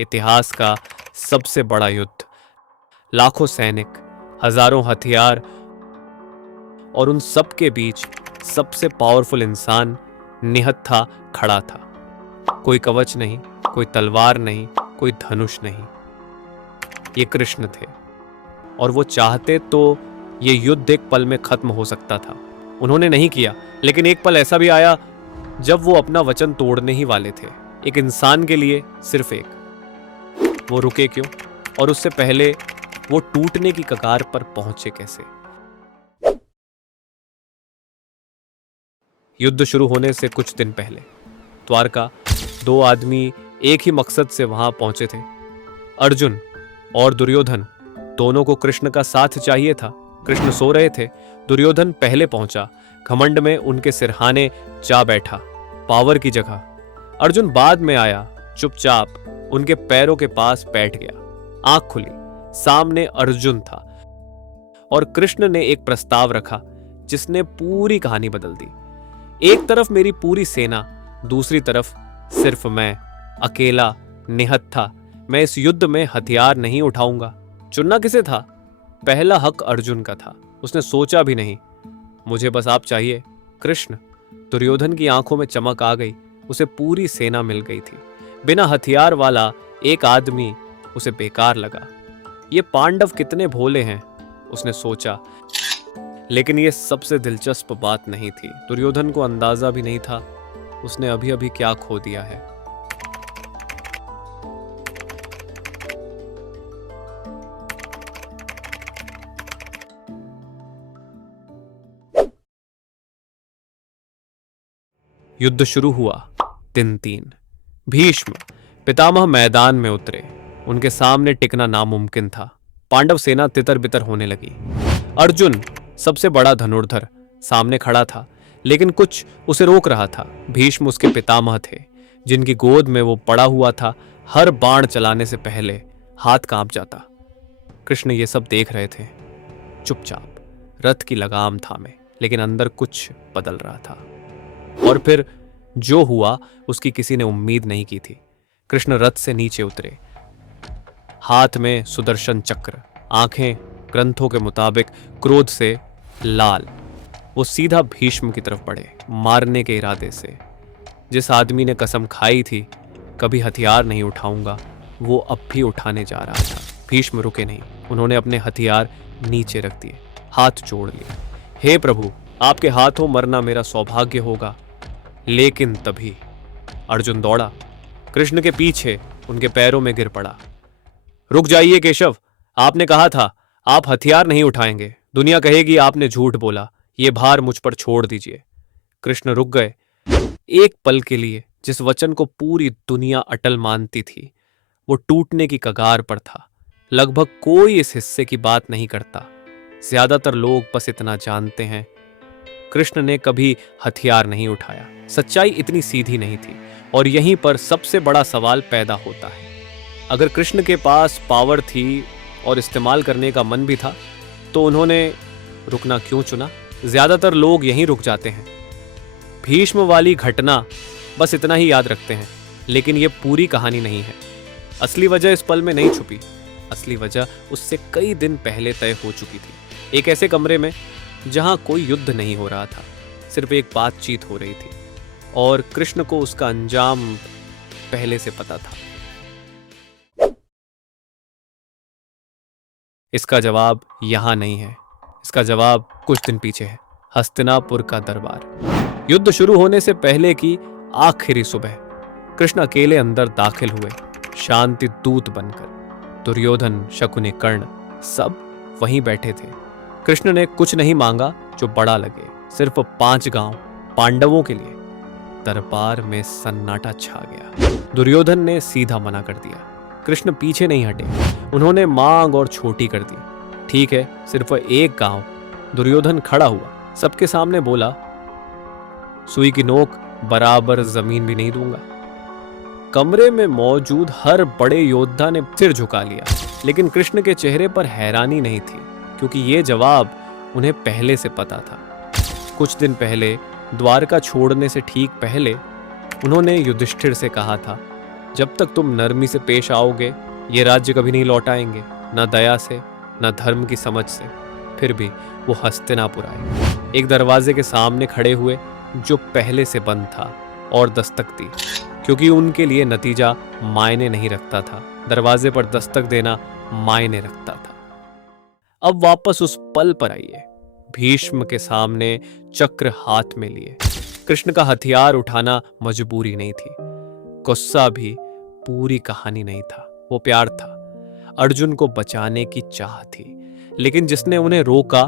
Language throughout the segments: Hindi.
इतिहास का सबसे बड़ा युद्ध, लाखों सैनिक, हजारों हथियार, और उन सब के बीच सबसे पावरफुल इंसान निहत्था खड़ा था। कोई कवच नहीं, कोई तलवार नहीं, कोई धनुष नहीं। ये कृष्ण थे, और वो चाहते तो ये युद्ध एक पल में खत्म हो सकता था। उन्होंने नहीं किया, लेकिन एक पल ऐसा भी आया जब वो अपना वचन तोड़ने ही वाले थे। एक इंसान के लिए सिर्फ एक। वो रुके क्यों, और उससे पहले वो टूटने की कगार पर पहुंचे कैसे? युद्ध शुरू होने से कुछ दिन पहले द्वारका, दो आदमी एक ही मकसद से वहां पहुंचे थे। अर्जुन और दुर्योधन दोनों को कृष्ण का साथ चाहिए था। कृष्ण सो रहे थे, दुर्योधन पहले पहुंचा, घमंड में उनके सिरहाने जा बैठा, पावर की जगह। अर्जुन बाद में आया, चुपचाप उनके पैरों के पास बैठ गया। आंख खुली, सामने अर्जुन था, और कृष्ण ने एक प्रस्ताव रखा जिसने पूरी कहानी बदल दी। एक तरफ मेरी पूरी सेना, दूसरी तरफ सिर्फ मैं, अकेला, निहत्था। मैं इस युद्ध में हथियार नहीं उठाऊंगा। चुनना किसे था? पहला हक अर्जुन का था। उसने सोचा भी नहीं, मुझे बस आप चाहिए। कृष्ण। दुर्योधन की आंखों में चमक आ गई। उसे पूरी सेना मिल गई थी, बिना हथियार वाला एक आदमी उसे बेकार लगा। ये पांडव कितने भोले हैं, उसने सोचा। लेकिन ये सबसे दिलचस्प बात नहीं थी। दुर्योधन को अंदाजा भी नहीं था उसने अभी अभी क्या खो दिया है। युद्ध शुरू हुआ। दिन 3। भीष्म पितामह मैदान में उतरे। उनके सामने टिकना नामुमकिन था। पांडव सेना तितर बितर होने लगी। अर्जुन, सबसे बड़ा धनुर्धर, सामने खड़ा था, लेकिन कुछ उसे रोक रहा था। भीष्म उसके पितामह थे, जिनकी गोद में वो पड़ा हुआ था। हर बाण चलाने से पहले हाथ कांप जाता। कृष्ण ये सब देख रहे थे, चुपचाप, रथ की लगाम थामे, लेकिन अंदर कुछ बदल रहा था। और फिर जो हुआ उसकी किसी ने उम्मीद नहीं की थी। कृष्ण रथ से नीचे उतरे, हाथ में सुदर्शन चक्र, आंखें ग्रंथों के मुताबिक क्रोध से लाल। वो सीधा भीष्म की तरफ बढ़े, मारने के इरादे से। जिस आदमी ने कसम खाई थी कभी हथियार नहीं उठाऊंगा, वो अब भी उठाने जा रहा था। भीष्म रुके नहीं, उन्होंने अपने हथियार नीचे रख दिए, हाथ जोड़ लिए। हे प्रभु, आपके हाथों मरना मेरा सौभाग्य होगा। लेकिन तभी अर्जुन दौड़ा, कृष्ण के पीछे, उनके पैरों में गिर पड़ा। रुक जाइए केशव, आपने कहा था आप हथियार नहीं उठाएंगे। दुनिया कहेगी आपने झूठ बोला। ये भार मुझ पर छोड़ दीजिए। कृष्ण रुक गए। एक पल के लिए जिस वचन को पूरी दुनिया अटल मानती थी, वो टूटने की कगार पर था। लगभग कोई इस हिस्से की बात नहीं करता। ज्यादातर लोग बस इतना जानते हैं, कृष्ण ने कभी हथियार नहीं उठाया। सच्चाई इतनी सीधी नहीं थी, और यहीं पर सबसे बड़ा सवाल पैदा होता है। अगर कृष्ण के पास पावर थी और इस्तेमाल करने का मन भी था, तो उन्होंने रुकना क्यों चुना? ज्यादातर लोग यहीं रुक जाते हैं। भीष्म वाली घटना बस इतना ही याद रखते हैं, लेकिन यह पूरी कहानी नहीं है। असली वजह इस पल में नहीं छुपी। असली वजह उससे कई दिन पहले तय हो चुकी थी। एक ऐसे कमरे में जहां कोई युद्ध नहीं हो रहा था, सिर्फ एक बातचीत हो रही थी, और कृष्ण को उसका अंजाम पहले से पता था। इसका जवाब यहां नहीं है, इसका जवाब कुछ दिन पीछे है। हस्तिनापुर का दरबार। युद्ध शुरू होने से पहले की आखिरी सुबह कृष्ण अकेले अंदर दाखिल हुए, शांति दूत बनकर। दुर्योधन, शकुनि, कर्ण सब वहीं बैठे थे। कृष्ण ने कुछ नहीं मांगा जो बड़ा लगे, सिर्फ 5 गांव पांडवों के लिए। दरबार में सन्नाटा छा गया। दुर्योधन ने सीधा मना कर दिया। कृष्ण पीछे नहीं हटे, उन्होंने मांग और छोटी कर दी। ठीक है, सिर्फ 1 गांव। दुर्योधन खड़ा हुआ, सबके सामने बोला, सुई की नोक बराबर जमीन भी नहीं दूंगा। कमरे में मौजूद हर बड़े योद्धा ने सिर झुका लिया, लेकिन कृष्ण के चेहरे पर हैरानी नहीं थी, क्योंकि यह जवाब उन्हें पहले से पता था। कुछ दिन पहले, द्वारका छोड़ने से ठीक पहले, उन्होंने युधिष्ठिर से कहा था, जब तक तुम नरमी से पेश आओगे ये राज्य कभी नहीं लौट आएंगे, न दया से न धर्म की समझ से। फिर भी वो हस्तिनापुर आए, एक दरवाजे के सामने खड़े हुए जो पहले से बंद था, और दस्तक दी, क्योंकि उनके लिए नतीजा मायने नहीं रखता था, दरवाजे पर दस्तक देना मायने रखता था। अब वापस उस पल पर आइए, भीष्म के सामने चक्र हाथ में लिए। कृष्ण का हथियार उठाना मजबूरी नहीं थी, गुस्सा भी पूरी कहानी नहीं था, वो प्यार था, अर्जुन को बचाने की चाह थी। लेकिन जिसने उन्हें रोका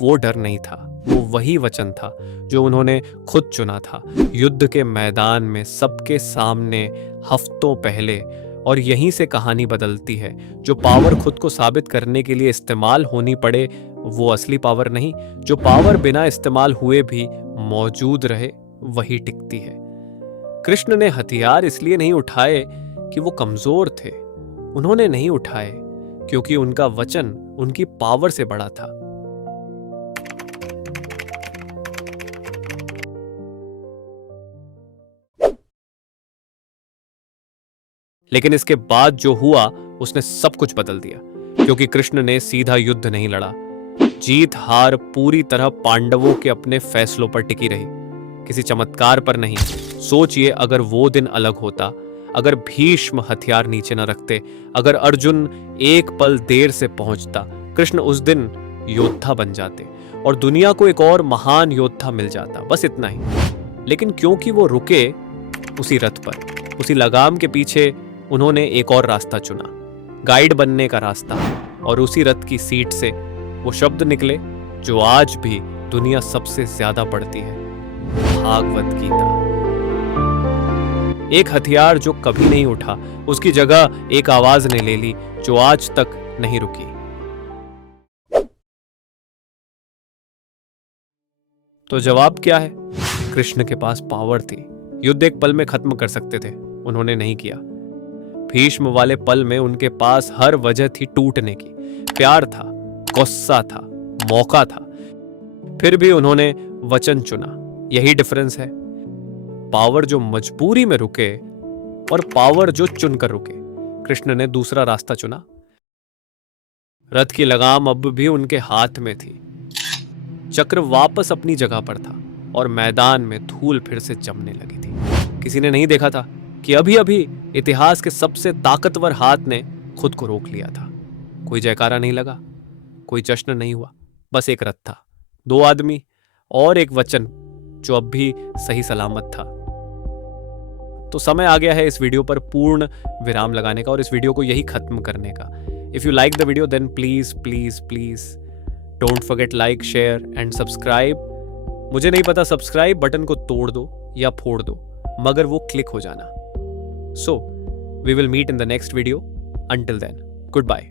वो डर नहीं था, वो वही वचन था जो उन्होंने खुद चुना था, युद्ध के मैदान में सबके सामने हफ्तों पहले। और यहीं से कहानी बदलती है, जो पावर खुद को साबित करने के लिए इस्तेमाल होनी पड़े वो असली पावर नहीं, जो पावर बिना इस्तेमाल हुए भी मौजूद रहे वही टिकती है। कृष्ण ने हथियार इसलिए नहीं उठाए कि वो कमजोर थे, उन्होंने नहीं उठाए क्योंकि उनका वचन उनकी पावर से बड़ा था। लेकिन इसके बाद जो हुआ उसने सब कुछ बदल दिया, क्योंकि कृष्ण ने सीधा युद्ध नहीं लड़ा। जीत हार पूरी तरह पांडवों के अपने फैसलों पर टिकी रही, किसी चमत्कार पर नहीं। सोचिए, अगर वो दिन अलग होता, अगर भीष्म हथियार नीचे न रखते, अगर अर्जुन एक पल देर से पहुंचता, कृष्ण उस दिन योद्धा बन जाते और दुनिया को एक और महान योद्धा मिल जाता, बस इतना ही। लेकिन क्योंकि वो रुके उसी रथ पर, उसी लगाम के पीछे, उन्होंने एक और रास्ता चुना, गाइड बनने का रास्ता। और उसी रथ की सीट से वो शब्द निकले जो आज भी दुनिया सबसे ज्यादा पढ़ती है, भागवत गीता। एक हथियार जो कभी नहीं उठा, उसकी जगह एक आवाज ने ले ली जो आज तक नहीं रुकी। तो जवाब क्या है? कृष्ण के पास पावर थी, युद्ध एक पल में खत्म कर सकते थे, उन्होंने नहीं किया। भीष्म वाले पल में उनके पास हर वजह थी टूटने की, प्यार था, गुस्सा था, मौका था, फिर भी उन्होंने वचन चुना। यही डिफरेंस है, पावर जो मजबूरी में रुके और पावर जो चुनकर रुके। कृष्ण ने दूसरा रास्ता चुना। रथ की लगाम अब भी उनके हाथ में थी, चक्र वापस अपनी जगह पर था और मैदान में धूल फिर से जमने लगी थी। किसी ने नहीं देखा था कि अभी अभी इतिहास के सबसे ताकतवर हाथ ने खुद को रोक लिया था। कोई जयकारा नहीं लगा, कोई जश्न नहीं हुआ, बस एक रथ था, दो आदमी और एक वचन जो अब भी सही सलामत था। तो समय आ गया है इस वीडियो पर पूर्ण विराम लगाने का और इस वीडियो को यही खत्म करने का। If you like the video then please please please don't forget like, share and subscribe. मुझे नहीं पता, सब्सक्राइब बटन को तोड़ दो या फोड़ दो, मगर वो क्लिक हो जाना। So, we will meet in the next video. Until then, goodbye.